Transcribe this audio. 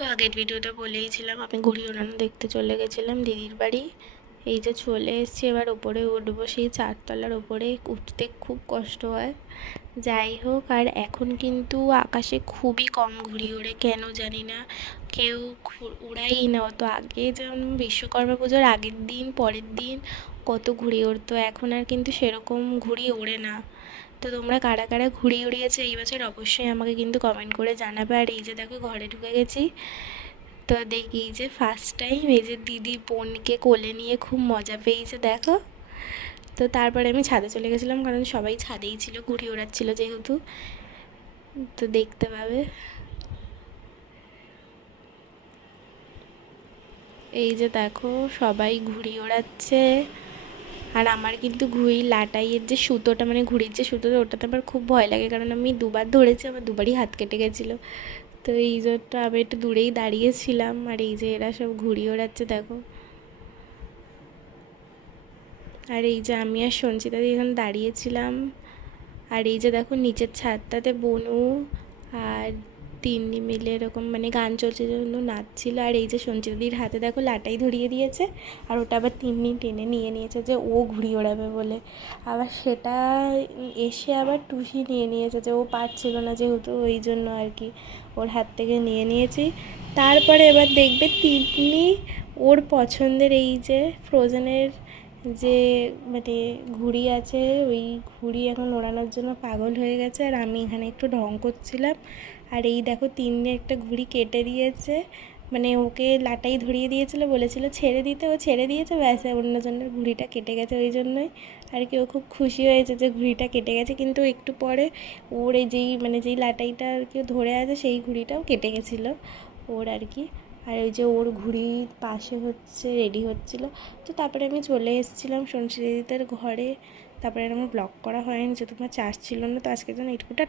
তো আগের ভিডিওতে বলেইছিলাম আমি ঘুড়ি ওড়ানো দেখতে চলে গেছিলাম দিদির বাড়ি। এই যে চলে এসেছি, এবার ওপরে উঠবো। সেই 4তলার ওপরে উঠতে খুব কষ্ট হয়। যাই হোক, আর এখন কিন্তু আকাশে খুবই কম ঘুড়ি ওড়ে, কেন জানি না, কেউ উড়াই না অত। আগে যেমন বিশ্বকর্মা পুজোর আগের দিন পরের দিন কত ঘুড়ি ওড়তো, এখন আর কিন্তু সেরকম ঘুড়ি ওড়ে না। তো তোমরা কারা কারা ঘুড়ি উড়িয়েছে এই বছর অবশ্যই আমাকে কিন্তু কমেন্ট করে জানাবে। আর এই যে দেখো ঘরে ঢুকে গেছি, তো দেখি এই যে ফার্স্ট টাইম এই যে দিদি বোনকে কোলে নিয়ে খুব মজা পেয়েছে দেখো। তো তারপরে আমি ছাদে চলে গেছিলাম, কারণ সবাই ছাদেই ছিল, ঘুড়ি ওড়াচ্ছিল যেহেতু। তো দেখতে পাবে এই যে দেখো সবাই ঘুড়ি ওড়াচ্ছে। আর আমার কিন্তু ঘুড়ি লাটাইয়ের যে সুতোটা, মানে ঘুড়ির যে সুতোটা, ওটাতে আমার খুব ভয় লাগে, কারণ আমি দুবার ধরেছি, আমার দুবারই হাত কেটে গেছিলো। তো এই জন্য আমি একটু দূরেই দাঁড়িয়েছিলাম। আর এই যে এরা সব ঘুড়ি ওড়াচ্ছে দেখো। আর এই যে আমি আর সঞ্চিতা দি এখানে দাঁড়িয়েছিলাম। আর এই যে দেখো নিচের ছাদটাতে বনু আর তিন্নি মিলে এরকম মানে গান চলছে জন্য নাচছিল। আর এই যে সঞ্চিতাদির হাতে দেখো লাটাই ধরিয়ে দিয়েছে, আর ওটা আবার তিন্নি টেনে নিয়ে নিয়েছে যে ও ঘুড়ি ওড়াবে বলে। আবার সেটা এসে আবার টুসি নিয়ে নিয়েছে, যে ও পারছিল না যেহেতু, ওই জন্য আর কি ওর হাত থেকে নিয়ে নিয়েছি। তারপরে এবার দেখবে তিন্নি ওর পছন্দের এই যে ফ্রোজেনের যে মানে ঘুড়ি আছে, ওই ঘুড়ি এখন ওড়ানোর জন্য পাগল হয়ে গেছে। আর আমি এখানে একটু ঢং করছিলাম। আর এই দেখো তিন্নি একটা ঘুড়ি কেটে দিয়েছে, মানে ওকে লাটাই ধরিয়ে দিয়েছিল, বলেছিল ছেড়ে দিতে, ও ছেড়ে দিয়েছে, ব্যাস অন্যজনের ঘুড়িটা কেটে গেছে। ওই জন্যই আর কি ও খুব খুশি হয়েছে যে ঘুড়িটা কেটে গেছে। কিন্তু একটু পরে ওর এই যেই লাটাইটা আর কি ধরে আছে সেই ঘুড়িটাও কেটে গেছিলো ওর আর কি। আর ওই যে ওর ঘুড়ির পাশে হচ্ছে রেডি হচ্ছিলো। তো তারপরে আমি চলে এসেছিলাম সঞ্চিতা দিদিদের ঘরে। তারপরে আমার ব্লগ করা হয়নি, যেহেতু তোমার চার্জ ছিল না। তো আজকের জন্য এইটুকুটা।